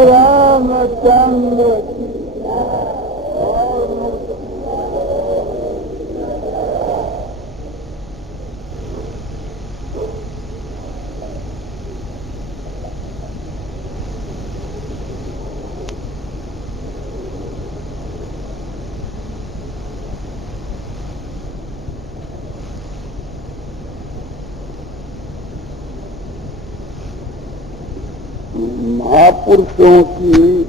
रामचंद्र महापुरुषों की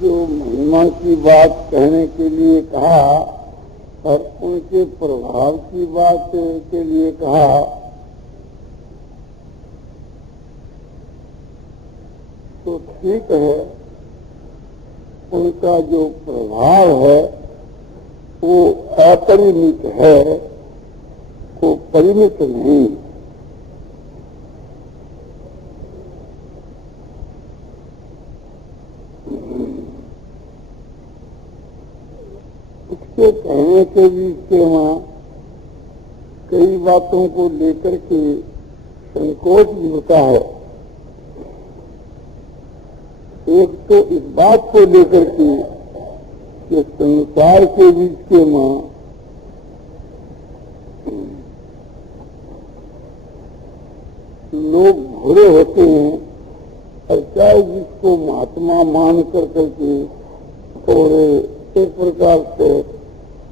जो महिमा की बात कहने के लिए कहा और उनके प्रभाव की बात के लिए कहा, तो ठीक है, उनका जो प्रभाव है वो अपरिमित है, वो परिमित नहीं। उसके कहने के बीच से वहाँ कई बातों को लेकर के संकोच भी होता है। एक तो इस बात को लेकर के कि संसार के बीच के मां लोग भूरे होते हैं और चाहे जिसको महात्मा मान कर करके और एक प्रकार से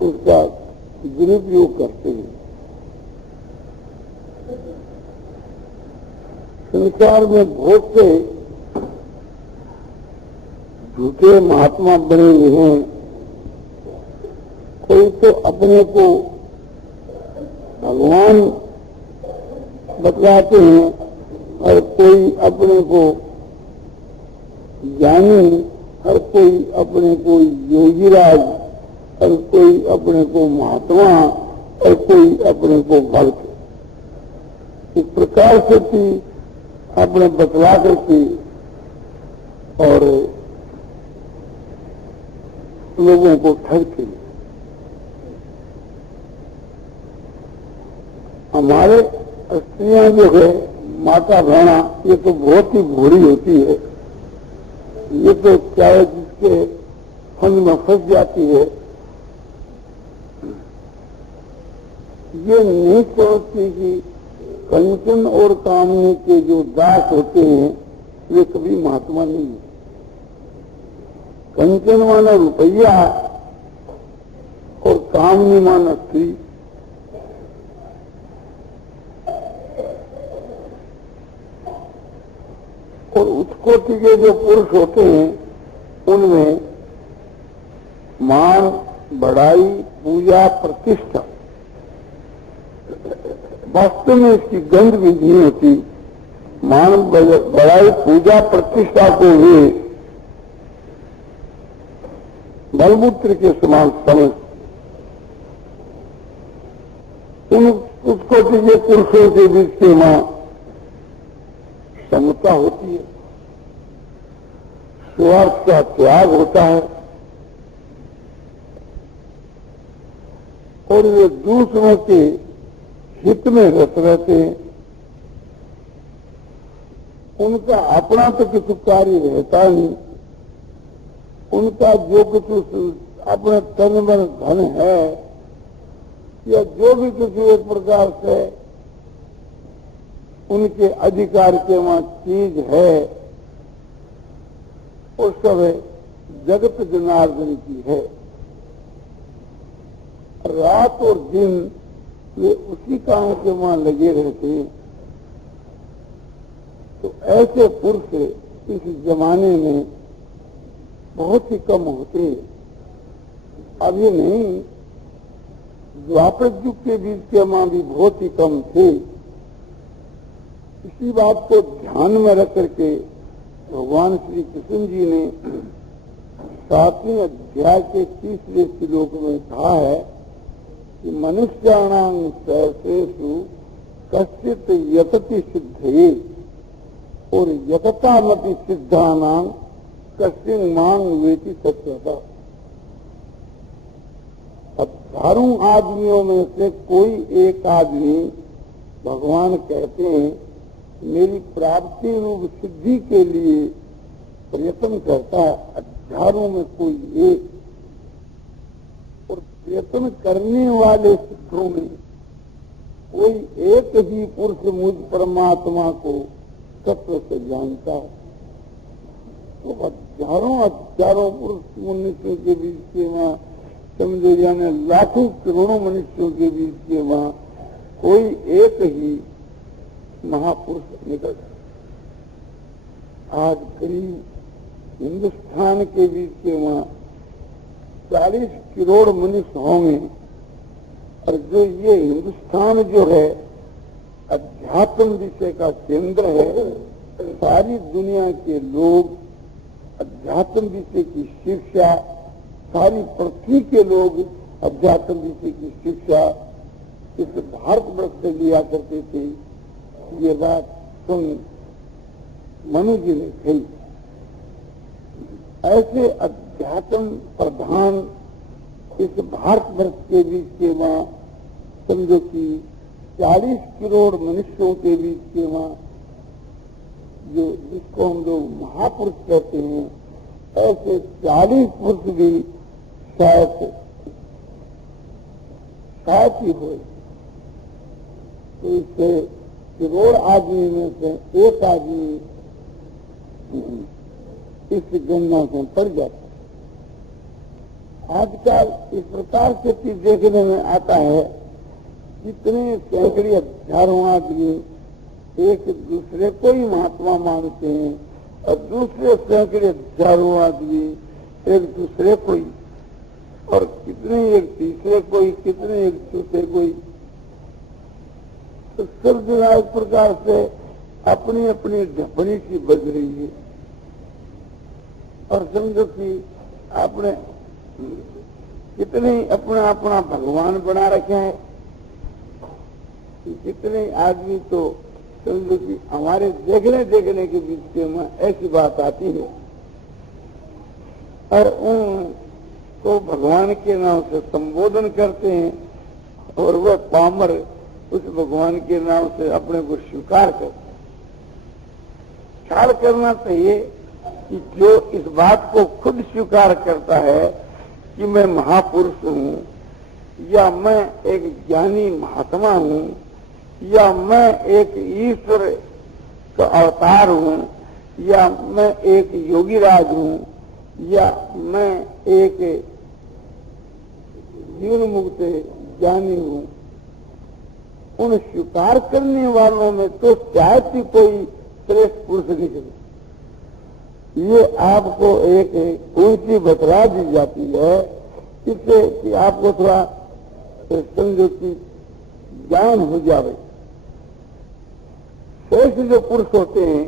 उसका दुरुपयोग करते हैं। संसार में बहुत से झूठे महात्मा बने हुए हैं। कोई तो अपने को भगवान बतलाते हैं और कोई अपने को ज्ञानी, हर कोई अपने को योगीराज, और कोई अपने को महात्मा, और कोई अपने को भक्त। इस प्रकार से भी अपने बतला करके और लोगों को ठगते। हमारे स्त्रियां जो है, माता बहना, ये तो बहुत ही भोली होती है। ये तो चाहे जिसके फंद में फंस जाती है, ये नहीं सोचती कि कंचन और कामनी के जो दास होते हैं वे कभी महात्मा नहीं है। कंचन माना रुपया और कामनी माना स्त्री। और उत्कोटि के जो पुरुष होते हैं उनमें मान, बड़ाई, पूजा, प्रतिष्ठा, वास्तव में इसकी गंध भी नहीं होती। मान, बड़ाई, पूजा, प्रतिष्ठा को वे बलमूत्र के समान समझ। उन उत्कोटि के पुरुषों के बीच के मां समता होती है, स्वार्थ का त्याग होता है और वे दूसरों के हित में रत रहते हैं। उनका अपना तो कुछ कार्य रहता नहीं। उनका जो कुछ अपने तन मन धन है या जो भी कुछ एक प्रकार से उनके अधिकार के वहां चीज है, वो सब जगत जनार्दन की है। रात और दिन वे उसी काम के वहां लगे रहते हैं। तो ऐसे पुरुष इस जमाने में बहुत ही कम होते हैं। अब ये नहीं, द्वापर युग के बीच के वहां भी बहुत ही कम थे। इसी बात को ध्यान में रख करके भगवान श्री कृष्ण जी ने 7वें अध्याय के 30वें श्लोक में कहा है कि मनुष्याणां सहस्रेषु कश्चित् यतति सिद्धये और यततामपि सिद्धानां कश्चिन् मां वेति तत्त्वतः। अब हजारों आदमियों में से कोई एक आदमी भगवान कहते हैं मेरी प्राप्ति रूप सिद्धि के लिए प्रयत्न करता है, हजारों में कोई एक। और प्रयत्न करने वाले सिद्धों में कोई एक ही पुरुष मुझ परमात्मा को तत्व से जानता है। तो हजारों पुरुष मनुष्यों के बीच के वहाँ समझे जाने लाखों करोड़ों मनुष्यों के बीच के वहाँ कोई एक ही महापुरुष निकल। आज करीब हिंदुस्तान के बीच के वहाँ 40 करोड़ मनुष्य होंगे, और जो ये हिंदुस्तान जो है अध्यात्म विषय का केंद्र है, सारी दुनिया के लोग अध्यात्म विषय की शिक्षा, सारी पृथ्वी के लोग अध्यात्म विषय की शिक्षा इस भारतवर्ष से लिया करते थे। ये बात सुन मनु जी ने कही। ऐसे अध्यात्म प्रधान इस भारतवर्ष के बीच के वहाँ समझो कि 40 करोड़ मनुष्यों के बीच के वहाँ जो जिसको हम लोग महापुरुष कहते हैं, ऐसे 40 पुरुष भी शायद ही हो। तो इससे करोड़ आदमी में से एक आदमी इस गणना से पड़ जाता है। आजकल इस प्रकार से चीज देखने में आता है, कितने सैकड़े हजारों आदमी एक दूसरे को ही महात्मा मानते हैं, और दूसरे सैकड़े हजारों आदमी एक दूसरे को ही, और कितने एक तीसरे कोई, कितने एक चौथे कोई। तो सब जगह इस प्रकार से अपनी अपनी ढपनी सी बज रही है। और समझो कि आपने कितने अपना अपना भगवान बना रखे हैं। कितने आदमी तो समझो कि हमारे देखने के बीच में ऐसी बात आती है, और उनको भगवान के नाम से संबोधन करते हैं, और वह पामर उस भगवान के नाम से अपने को स्वीकार करते हैं। ख्याल करना चाहिए कि जो इस बात को खुद स्वीकार करता है कि मैं महापुरुष हूँ, या मैं एक ज्ञानी महात्मा हूँ, या मैं एक ईश्वर का अवतार हूँ, या मैं एक योगीराज हूँ, या मैं एक जीवन मुक्त ज्ञानी हूँ, उन स्वीकार करने वालों में तो शायद ही कोई श्रेष्ठ पुरुष निकले। ये आपको एक ऊंची बतला दी जाती है, इससे कि आपको थोड़ा समझो कि ज्ञान हो जाए। श्रेष्ठ जो पुरुष होते हैं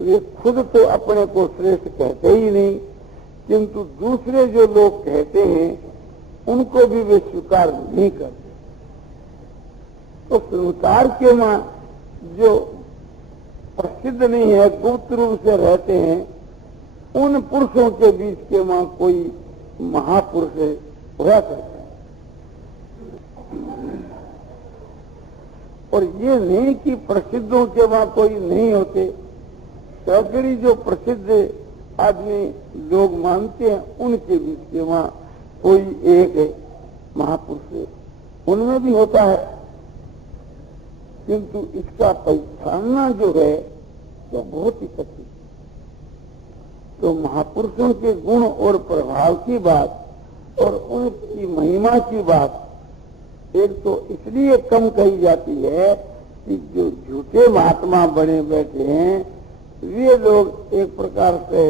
वे खुद तो अपने को श्रेष्ठ कहते ही नहीं, किंतु दूसरे जो लोग कहते हैं उनको भी वे स्वीकार नहीं करते। तो संसार के मां जो प्रसिद्ध नहीं है, गुप्त रूप से रहते हैं, उन पुरुषों के बीच के मां कोई महापुरुष हुआ करते हैं। और ये नहीं कि प्रसिद्धों के वहां कोई नहीं होते। सैकड़ी जो प्रसिद्ध आदमी लोग मानते हैं उनके बीच के वहां कोई एक महापुरुष उनमें भी होता है, किंतु इसका पहचानना जो है वो बहुत ही कठिन। तो महापुरुषों के गुण और प्रभाव की बात और उनकी महिमा की बात एक तो इसलिए कम कही जाती है कि जो झूठे महात्मा बने बैठे हैं वे लोग एक प्रकार से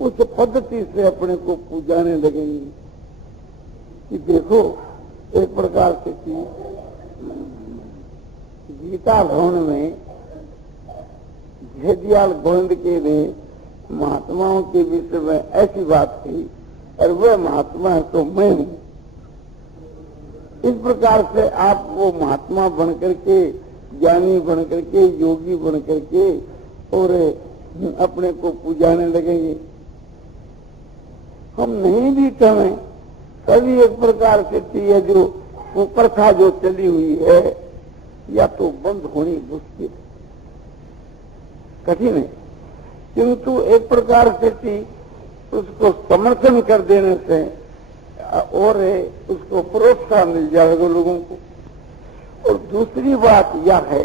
उस पद्धति से अपने को पूजाने लगेंगे कि देखो एक प्रकार से कि गीता भवन में जयदयाल गोविंद के ने महात्माओं के विषय में ऐसी बात कही, और वह महात्मा है तो मैं हूं। इस प्रकार से आप वो महात्मा बनकर के, ज्ञानी बनकर के, योगी बनकर के और अपने को पूजाने लगेंगे। हम नहीं भी कहें सभी एक प्रकार से थी, है जो कुप्रथा जो चली हुई है या तो बंद होनी मुश्किल कठिन है, किंतु एक प्रकार से थी उसको समर्थन कर देने से और उसको प्रोत्साहन मिल जाएगा लोगों को। और दूसरी बात यह है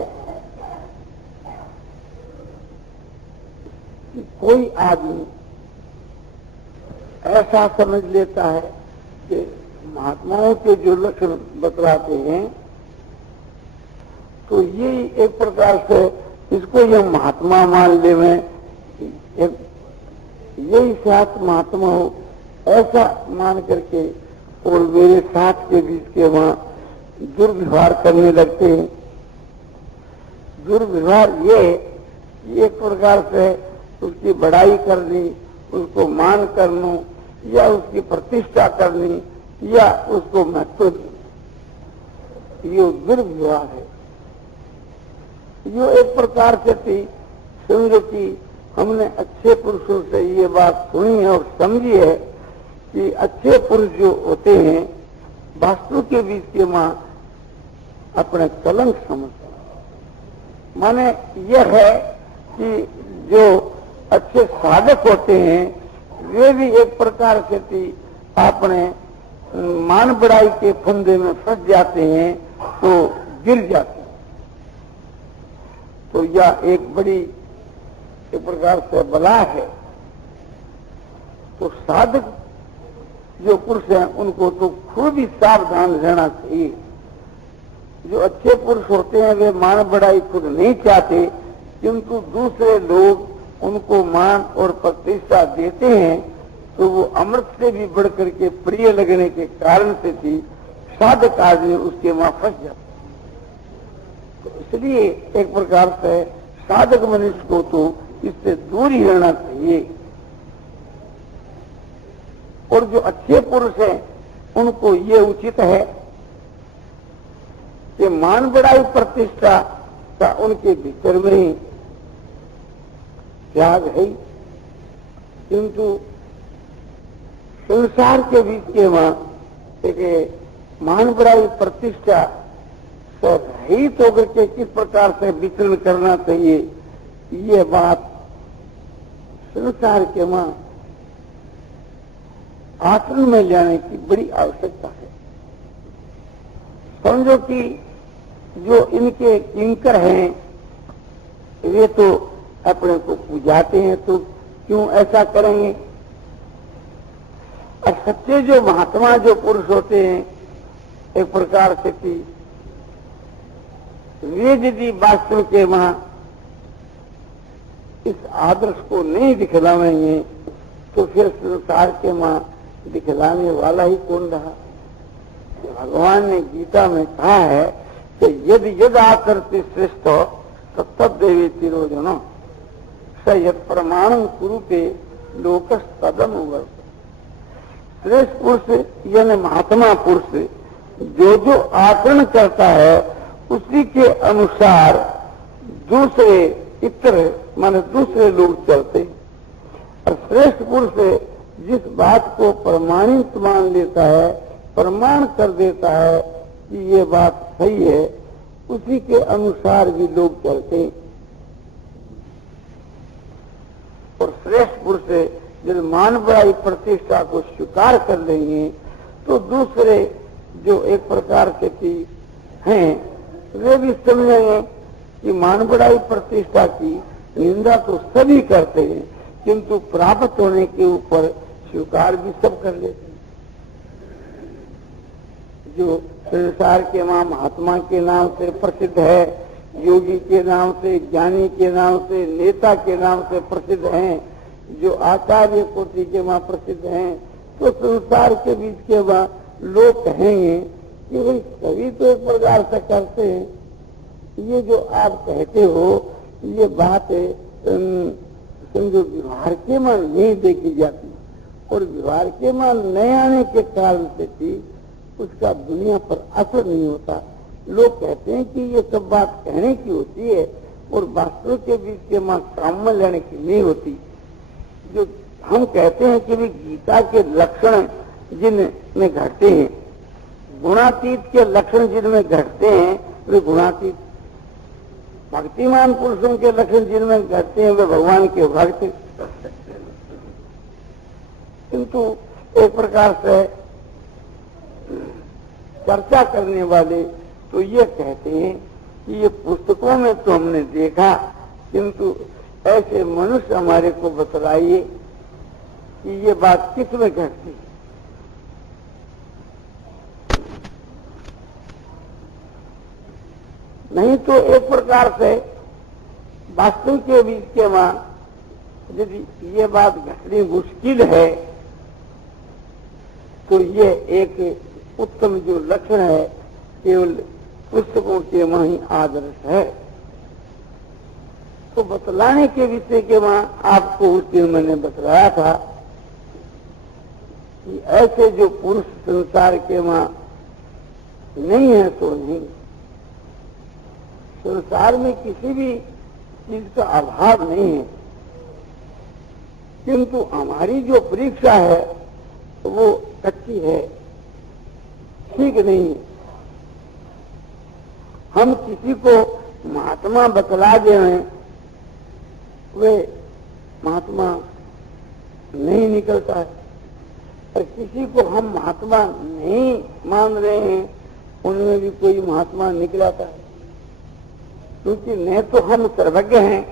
कि कोई आदमी ऐसा समझ लेता है कि महात्माओं के जो लक्षण बतलाते हैं तो ये एक प्रकार से इसको यह महात्मा मान ले, में यही साथ महात्मा हो ऐसा मान करके और मेरे साथ के बीच के वहां दुर्व्यवहार करने लगते हैं। दुर्व्यवहार ये एक प्रकार से उसकी बड़ाई करनी, उसको मान करना या उसकी प्रतिष्ठा करनी या उसको महत्व देना, ये दुर्व्यवहार है। ये एक प्रकार से थी समझो कि हमने अच्छे पुरुषों से ये बात सुनी है और समझी है कि अच्छे पुरुष जो होते हैं वास्तु के बीच के मां अपने कलंक समझते हैं। माने यह है कि जो अच्छे साधक होते हैं वे भी एक प्रकार से थी अपने मान बढ़ाई के फंदे में फंस जाते हैं तो गिर जाते हैं। तो यह एक बड़ी एक प्रकार से बला है। तो साधक जो पुरुष हैं उनको तो खूब ही सावधान रहना चाहिए। जो अच्छे पुरुष होते हैं वे मान बढ़ाई खुद नहीं चाहते, किंतु दूसरे लोग उनको मान और प्रतिष्ठा देते हैं तो वो अमृत से भी बढ़ करके प्रिय लगने के कारण से थी साधक आदमी उसके वहां फंस जाता। तो इसलिए एक प्रकार से साधक मनुष्य को तो इससे दूर ही रहना चाहिए। और जो अच्छे पुरुष हैं उनको ये उचित है कि मान बढ़ाई प्रतिष्ठा का उनके भीतर में ही त्याग है, किंतु संसार के बीच के वहां एक मान बढ़ाई प्रतिष्ठा से रहित होकर के किस प्रकार से विचरण करना चाहिए, ये बात संसार के वहां आचरण में लाने की बड़ी आवश्यकता है। समझो कि जो इनके किंकर हैं वे तो अपने को पूजाते हैं तो क्यों ऐसा करेंगे। और सच्चे जो महात्मा जो पुरुष होते हैं एक प्रकार से कि वे यदि वास्तव के वहां इस आदर्श को नहीं दिखलाएंगे तो फिर संसार के वहां दिखलाने वाला ही कौन रहा। भगवान ने गीता में कहा है कि यदि यद आकर्ति श्रेष्ठ तब देवी तिरोजन स यद प्रमाणम कुरुते लोकस तदम वर्त। श्रेष्ठ पुरुष यानी महात्मा पुरुष जो जो आचरण करता है उसी के अनुसार दूसरे इतर माने दूसरे लोग चलते। और श्रेष्ठ पुरुष जिस बात को प्रमाणित मान लेता है, प्रमाण कर देता है कि ये बात सही है, उसी के अनुसार भी लोग चलते। और श्रेष्ठ पुरुष जब मान बढ़ाई प्रतिष्ठा को स्वीकार कर लेंगे तो दूसरे जो एक प्रकार के हैं वे भी समझेंगे कि मान बढ़ाई प्रतिष्ठा की निंदा तो सभी करते हैं, किंतु प्राप्त होने के ऊपर स्वीकार भी सब कर लेते हैं। जो संसार के वहां महात्मा के नाम से प्रसिद्ध है, योगी के नाम से, ज्ञानी के नाम से, नेता के नाम से प्रसिद्ध हैं, जो आचार्य कोटि के वहां प्रसिद्ध हैं, तो संसार के बीच के वहां लोग कहेंगे कि भाई सभी तो एक प्रकार से करते हैं, ये जो आप कहते हो ये बात समझो व्यवहार के मान नहीं देखी जाती। और व्यवहार के मान नए आने के कारण से भी उसका दुनिया पर असर नहीं होता। लोग कहते हैं कि ये सब बात कहने की होती है और वास्तव के बीच के मान काम में लेने की नहीं होती। जो हम कहते हैं कि भी गीता के लक्षण जिनमें घटते हैं, गुणातीत के लक्षण जिनमें घटते हैं वे गुणातीत, भक्तिमान पुरुषों के लक्षण जिनमें घटते हैं वे भगवान के भक्त। किंतु एक प्रकार से चर्चा करने वाले तो ये कहते हैं कि ये पुस्तकों में तो हमने देखा, किंतु ऐसे मनुष्य हमारे को बतलाइए कि ये बात किस में घटती है। नहीं तो एक प्रकार से वास्तव के बीच के वहां यदि ये बात घटनी मुश्किल है तो ये एक उत्तम जो लक्षण है केवल पुस्तकों के वहां ही आदर्श है। तो बतलाने के विषय के वहां आपको उस दिन मैंने बतलाया था कि ऐसे जो पुरुष संसार के वहां नहीं है तो नहीं, संसार में किसी भी चीज का अभाव नहीं है, किंतु हमारी जो परीक्षा है वो कच्ची है, ठीक नहीं है। हम किसी को महात्मा बतला दें, वे महात्मा नहीं निकलता है, और किसी को हम महात्मा नहीं मान रहे हैं उनमें भी कोई महात्मा निकलाता है, क्योंकि न तो हम सर्वज्ञ हैं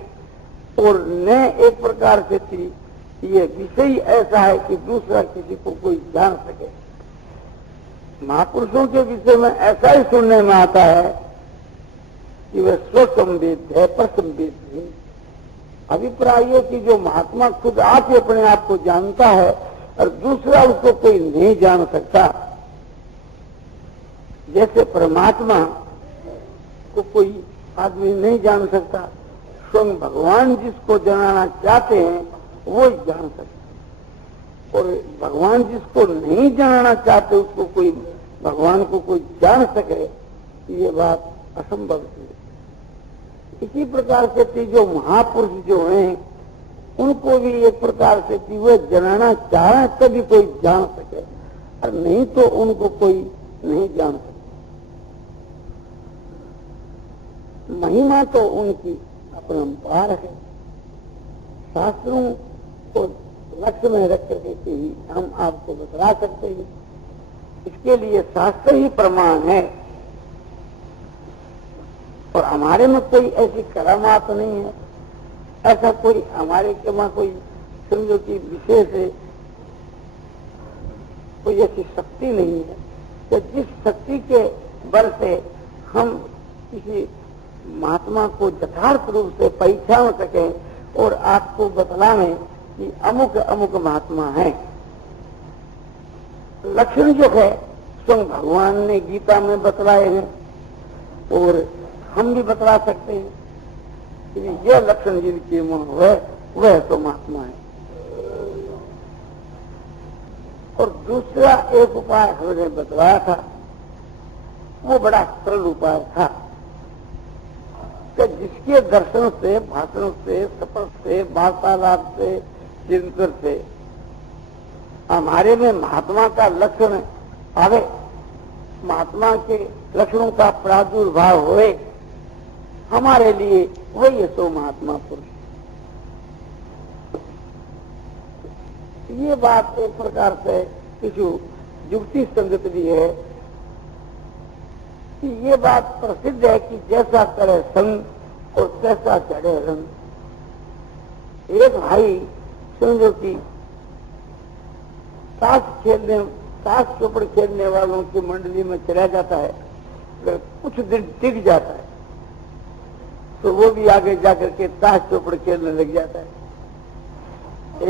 और न एक प्रकार से ये विषय ऐसा है कि दूसरा किसी को कोई जान सके। महापुरुषों के विषय में ऐसा ही सुनने में आता है कि वह स्वसंवेद है, परसंवेद नहीं। अभिप्राय ये कि जो महात्मा खुद आके अपने आप को जानता है और दूसरा उसको कोई नहीं जान सकता। जैसे परमात्मा को कोई आदमी नहीं जान सकता, स्वयं भगवान जिसको जानना चाहते हैं वो ही जान सकते, और भगवान जिसको नहीं जानना चाहते उसको कोई भगवान को कोई जान सके, ये बात असंभव है। इसी प्रकार से जो महापुरुष जो हैं उनको भी एक प्रकार से कि वे जानना चाहे तभी कोई जान सके, और नहीं तो उनको कोई नहीं जान सके। महिमा तो उनकी अपरंपार है, शास्त्रों को लक्ष्य में रख करके ही हम आपको बता सकते हैं। इसके लिए शास्त्र ही प्रमाण है, और हमारे में कोई ऐसी करामात नहीं है, ऐसा कोई हमारे के वहां कोई समझो कि विशेष कोई ऐसी शक्ति नहीं है कि जिस शक्ति के बल से हम किसी महात्मा को यथार्थ रूप से पहचान सके और आपको बतलाएं कि अमुक अमुक महात्मा है। लक्षण जो है स्वयं भगवान ने गीता में बतलाए हैं और हम भी बतला सकते हैं कि यह लक्षण जिनके मन है वह तो महात्मा है। और दूसरा एक उपाय हमने बतलाया था, वो बड़ा सरल उपाय था कि जिसके दर्शन से, भाषण से, शपथ से, वार्तालाप से, चिंतन से हमारे में महात्मा का लक्षण आवे, महात्मा के लक्षणों का प्रादुर्भाव होए, हमारे लिए वही तो महात्मा पुरुष। ये बात एक प्रकार से कुछ युक्ति संगत भी है कि ये बात प्रसिद्ध है कि जैसा करे संग और तैसा चढ़े रंग। एक भाई समझो कि ताश चौपड़ खेलने वालों की मंडली में चला जाता है, अगर कुछ दिन टिक जाता है तो वो भी आगे जाकर के ताश चौपड़ खेलने लग जाता है।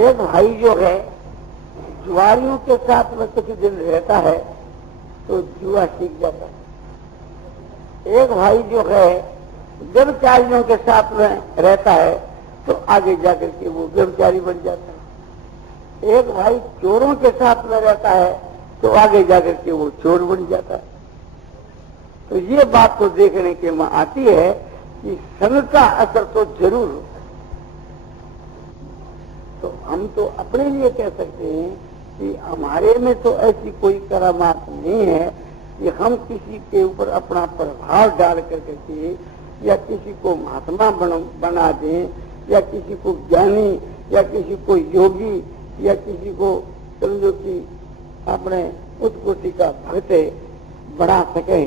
एक भाई जो है जुआरियों के साथ में कुछ दिन रहता है तो जुआ सीख जाता है। एक भाई जो है व्यभिचारियों के साथ में रहता है तो आगे जाकर के वो व्यभिचारी बन जाता है। एक भाई चोरों के साथ में रहता है तो आगे जाकर के वो चोर बन जाता है। तो ये बात तो देखने के में आती है कि संग का असर तो जरूर होता है। तो हम तो अपने लिए कह सकते हैं कि हमारे में तो ऐसी कोई करामात नहीं है कि हम किसी के ऊपर अपना प्रभाव डाल करके या किसी को महात्मा बना दें, या किसी को ज्ञानी, या किसी को योगी, या किसी को समझो कि अपने उत्कोटि का भक्त बना सके।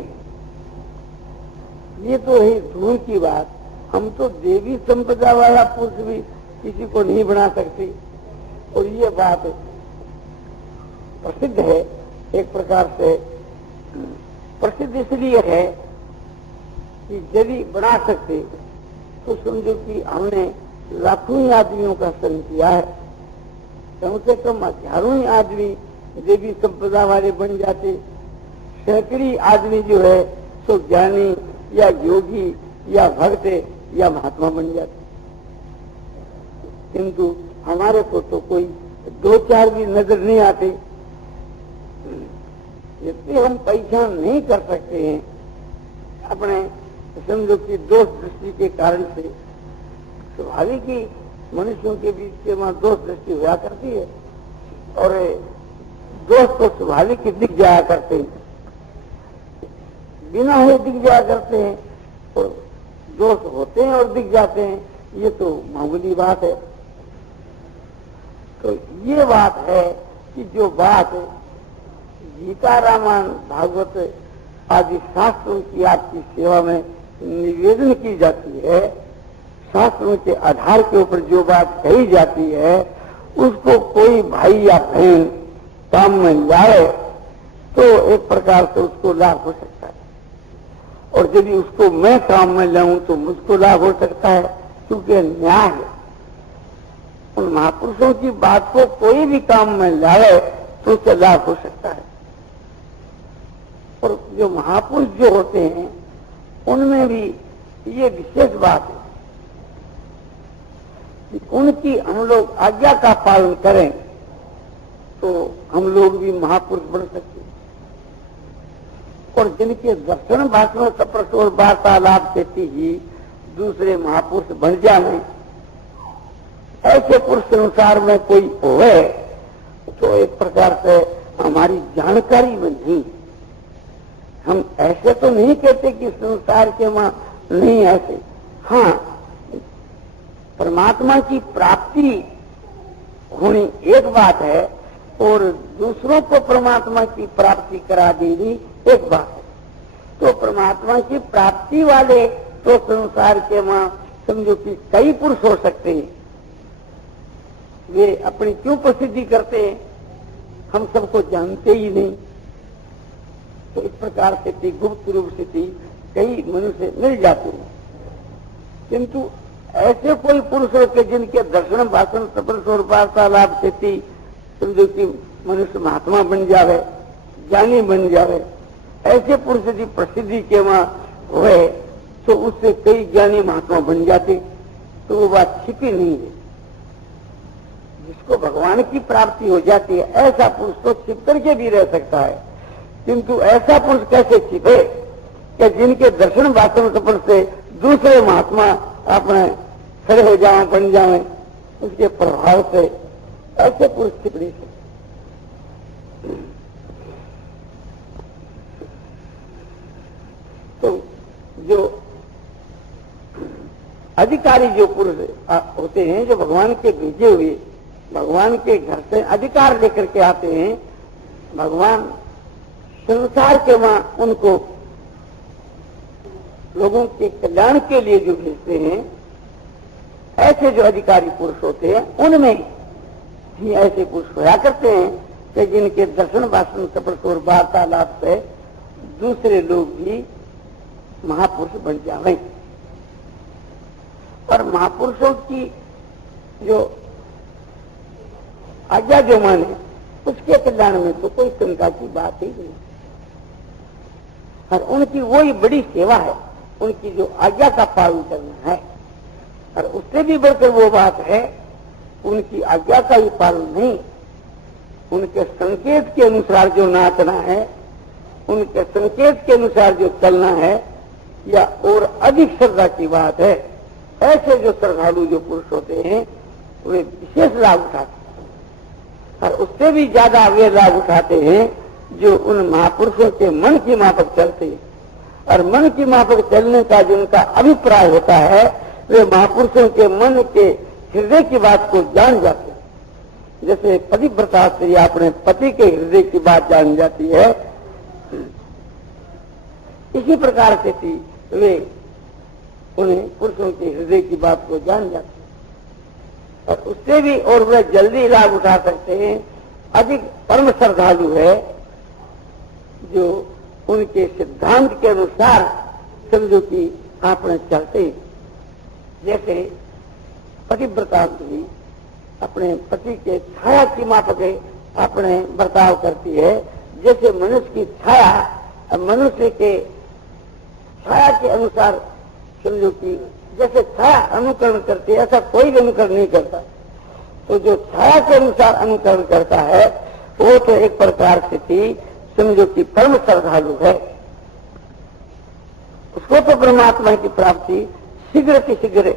ये तो है दूर की बात। हम तो देवी संपदा वाला पुरुष भी किसी को नहीं बना सकते। और ये बात प्रसिद्ध है, एक प्रकार से प्रसिद्ध इसलिए है कि यदि बना सकते तो समझो कि हमने लाखों ही आदमियों का संग किया है, कम से कम हजारों ही आदमी देवी संपदा वाले बन जाते, सैकड़ी आदमी जो है सो ज्ञानी या योगी या भक्त या महात्मा बन जाते। किंतु हमारे को तो कोई दो चार भी नजर नहीं आते। इसलिए हम पहचान नहीं कर सकते हैं अपने समझो कि दोष दृष्टि के कारण से। स्वाभाविक ही मनुष्यों के बीच के वहां दोष दृष्टि हुआ करती है, और दोष तो स्वाभाविक ही दिख जाया करते हैं, बिना हुए दिख जाया करते हैं, और दोष होते हैं और दिख जाते हैं, ये तो मामूली बात है। तो ये बात है कि जो बात गीता, रामायण, भागवत आदि शास्त्रों की आपकी सेवा में निवेदन की जाती है, शास्त्रों के आधार के ऊपर जो बात कही जाती है, उसको कोई भाई या बहन काम में लाए तो एक प्रकार से उसको लाभ हो सकता है, और यदि उसको मैं काम में लाऊं तो मुझको लाभ हो सकता है, क्योंकि न्याय है। उन महापुरुषों की बात को कोई भी काम में लाए तो उससे लाभ हो सकता है। और जो महापुरुष जो होते हैं उनमें भी ये विशेष बात है कि उनकी हम लोग आज्ञा का पालन करें तो हम लोग भी महापुरुष बन सकते हैं। और जिनके दर्शन भाषण तपस्या और वार्तालाप से ही दूसरे महापुरुष बन जाए, ऐसे पुरुष के अनुसार में कोई होए तो एक प्रकार से हमारी जानकारी में नहीं। हम ऐसे तो नहीं कहते कि संसार के वहां नहीं ऐसे, हाँ परमात्मा की प्राप्ति होनी एक बात है, और दूसरों को परमात्मा की प्राप्ति करा देनी एक बात है। तो परमात्मा की प्राप्ति वाले तो संसार के वहां समझो कि कई पुरुष हो सकते हैं, वे अपनी क्यों प्रसिद्धि करते हैं, हम सबको जानते ही नहीं। तो इस प्रकार से गुप्त रूप से कई मनुष्य मिल जाते हैं, किंतु ऐसे कोई पुरुष होते जिनके दर्शन भाषण तपस्या और वार्तालाप से समझो कि मनुष्य महात्मा बन जावे, ज्ञानी बन जावे, ऐसे पुरुष यदि प्रसिद्धि के वहां हुए तो उससे कई ज्ञानी महात्मा बन जाते। तो वो बात छिपी नहीं है। जिसको भगवान की प्राप्ति हो जाती है ऐसा पुरुष तो छिप करके भी रह सकता है, किंतु ऐसा पुरुष कैसे छिपे कि जिनके दर्शन भाषण सफर से दूसरे महात्मा अपने खड़े हो जाए, बन जाए, उसके प्रभाव से ऐसे पुरुष छिप नहीं सकते। तो जो अधिकारी जो पुरुष होते हैं, जो भगवान के भेजे हुए, भगवान के घर से अधिकार लेकर के आते हैं, भगवान संसार के वहां उनको लोगों के कल्याण के लिए जो भेजते हैं, ऐसे जो अधिकारी पुरुष होते हैं उनमें ही ऐसे पुरुष होया करते हैं कि जिनके दर्शन भाषण तपस्या और वार्तालाप से दूसरे लोग भी महापुरुष बन जावे। और महापुरुषों की जो आज्ञा जो माने उसके कल्याण में तो कोई शंका की बात ही नहीं। और उनकी वही बड़ी सेवा है, उनकी जो आज्ञा का पालन करना है। और उससे भी बढ़कर वो बात है, उनकी आज्ञा का ही पालन नहीं, उनके संकेत के अनुसार जो नाचना है, उनके संकेत के अनुसार जो चलना है, या और अधिक श्रद्धा की बात है। ऐसे जो श्रद्धालु जो पुरुष होते हैं वे विशेष लाभ उठाते हैं। और उससे भी ज्यादा वे लाभ उठाते हैं जो उन महापुरुषों के मन की माफक चलते हैं। और मन की माफक चलने का जो उनका अभिप्राय होता है, वे महापुरुषों के मन के हृदय की बात को जान जाते हैं। जैसे पतिव्रता स्त्री अपने पति के हृदय की बात जान जाती है, इसी प्रकार से थी वे उन्हें पुरुषों के हृदय की बात को जान जाते हैं और उससे भी और वे जल्दी लाभ उठा सकते हैं। अधिक परम श्रद्धालु है जो उनके सिद्धांत के अनुसार समझो कि आपने चलते। जैसे पतिव्रता स्त्री अपने पति के छाया की माफक अपने बर्ताव करती है। जैसे मनुष्य की छाया मनुष्य के छाया के अनुसार समझो कि जैसे छाया अनुकरण करती है, ऐसा कोई भी अनुकरण नहीं करता। तो जो छाया के अनुसार अनुकरण करता है वो तो एक प्रकार से थी समझो कि परम श्रद्धालु है। उसको तो परमात्मा की प्राप्ति शीघ्र की शीघ्र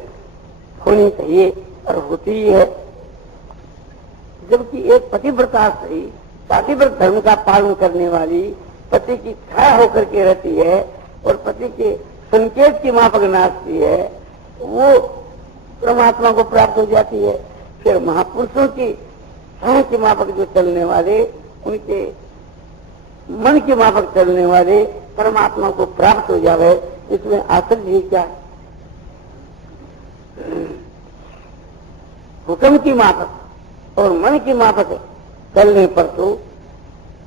होनी चाहिए और होती ही है। जबकि एक पतिव्रता स्त्री पातिव्रत धर्म का पालन करने वाली पति की छाया होकर के रहती है और पति के संकेत की माफक नाचती है, वो परमात्मा को प्राप्त हो जाती है। फिर महापुरुषों की छाया की माफक जो चलने वाले, उनके मन की माफक चलने वाले परमात्मा को प्राप्त हो जावे, इसमें आश्चर्य ही क्या है। हुक्म की माफक और मन की माफक चलने पर तो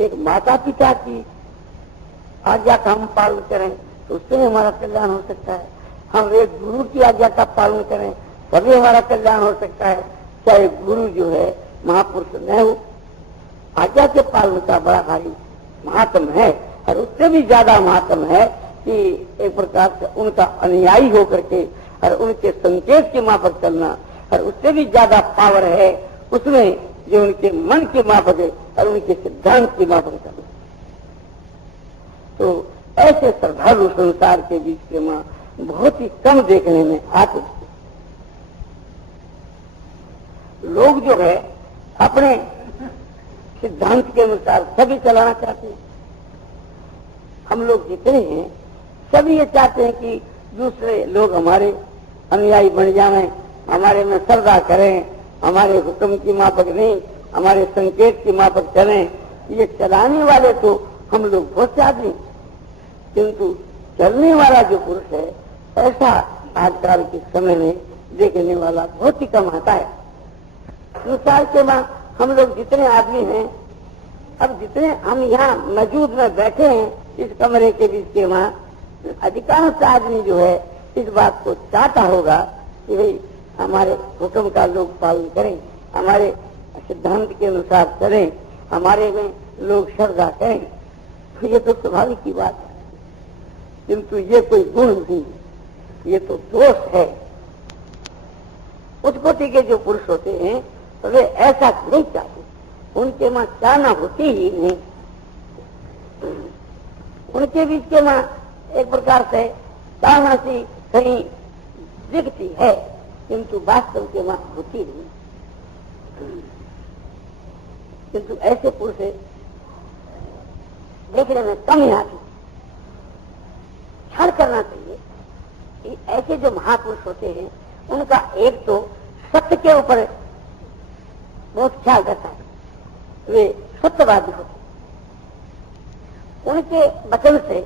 एक माता पिता की आज्ञा का हम पालन करें तो उससे हमारा कल्याण हो सकता है। हम एक गुरु की आज्ञा का पालन करें तभी हमारा कल्याण हो सकता है। चाहे गुरु जो है महापुरुष न हो, आज्ञा के पालन का बड़ा भारी महात्म है। और उससे भी ज्यादा महात्म है कि एक प्रकार से उनका अनुयायी होकर के और उनके संकेत के माफक चलना, और उससे भी ज्यादा पावर है उसमें जो उनके मन के माफक है और उनके सिद्धांत के माफक चलना। तो ऐसे श्रद्धालु संसार के बीच में बहुत ही कम देखने में आते। लोग जो है अपने सिद्धांत के अनुसार सभी चलाना चाहते हैं। हम लोग जितने हैं सभी ये चाहते हैं कि दूसरे लोग हमारे अनुयायी बन जाएं, हमारे में श्रद्धा करें, हमारे हुक्म की माफक नहीं, हमारे संकेत की माफक चलें। ये चलाने वाले तो हम लोग बहुत से आदमी, किंतु चलने वाला जो पुरुष है ऐसा आजकल के समय में देखने वाला बहुत ही कम आता है। संसार के बाद हम लोग जितने आदमी हैं, अब जितने हम यहाँ मौजूद में बैठे हैं इस कमरे के बीच के वहाँ, अधिकांश आदमी जो है इस बात को चाहता होगा कि भाई हमारे हुक्म का लोग पालन करें, हमारे सिद्धांत के अनुसार चलें, हमारे में लोग श्रद्धा करें। तो ये तो स्वाभाविक की बात है, किंतु ये कोई गुण नहीं, ये तो दोष है। उस कोटि के जो पुरुष होते हैं तो वे ऐसा नहीं चाहते, उनके मां चाहना होती ही नहीं। उनके बीच के मां एक प्रकार से चाहना सी कहीं दिखती है, किंतु वास्तव के मां होती नहीं। किंतु ऐसे पुरुष देखने में कम ही आते। ख्याल करना चाहिए कि ऐसे जो महापुरुष होते हैं उनका एक तो सत्य के ऊपर बहुत ख्याल रहता है, वे सत्यवादी होते। उनके वचन से